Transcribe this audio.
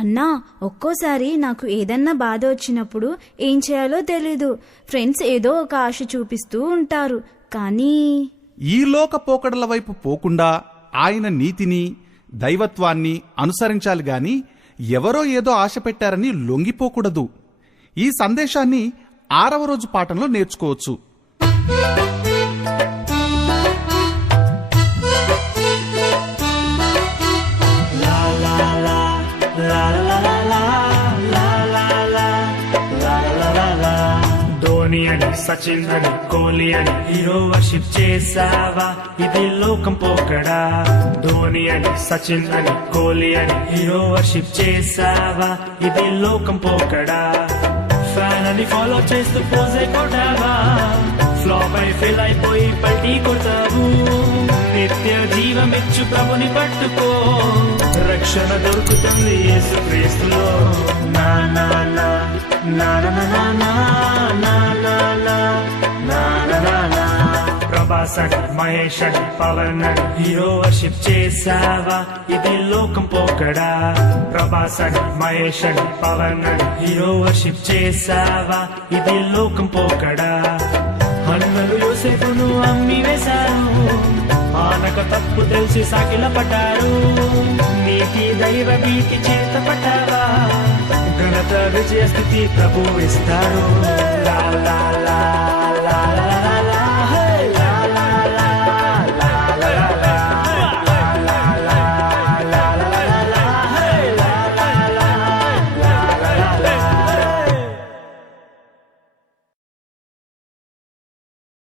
అన్నా, ఒక్కోసారి నాకు ఏదన్నా బాధ వచ్చినప్పుడు ఏం చేయాలో తెలీదు. ఫ్రెండ్స్ ఏదో ఒక ఆశ చూపిస్తూ ఉంటారు, కానీ ఈ లోక పోకడల వైపు పోకుండా ఆయన నీతిని, దైవత్వాన్ని అనుసరించాలి గాని ఎవరో ఏదో ఆశ పెట్టారని లొంగిపోకూడదు. ఈ సందేశాన్ని 6వ రోజు పాఠంలో నేర్చుకోవచ్చు. ధోని అని, సచిన్ అని, కోహ్లీ అని హీరో వర్షిప్ చేసావా, ఇది లోకం పోకడా. ధోని అని, సచిన్ అని, కోహ్లీ అని హీరో వర్షిప్ చేసావా, ఇది లోకం పోకడా. ఫ్యాన్ అని ఫాలో చేస్తూ పోజే కొట్టావా, ఫ్లాప్ అయి ఫెయిల్ అయిపోయి పల్టీ కొట్టావు. నిత్య జీవమిచ్చు ప్రభుని పట్టుకో, రక్షణ దొరుకుతుంది యేసు క్రీస్తులో. నా నా నా నా నా నా నా నా నా నా నా నా. ప్రభాస్ అని, మహేష్ అని, పవన్ అని హీరో వర్షిప్ చేసావా, ఇది లోకం పోకడా. ప్రభాస్ అని, మహేష్ అని, పవన్ అని హీరో వర్షిప్ చేసావా, ఇది లోకం పోకడా. అన్నలు యోసేపును అమ్మి వేశారు, ఆనక తప్పు తెలిసి సాకిల పడ్డారు. నీతి దైవ భీతి చేత పట్టావా, ఘనత విజయ స్థితి ప్రభు ఇస్తారు. లా లా లా లా లా.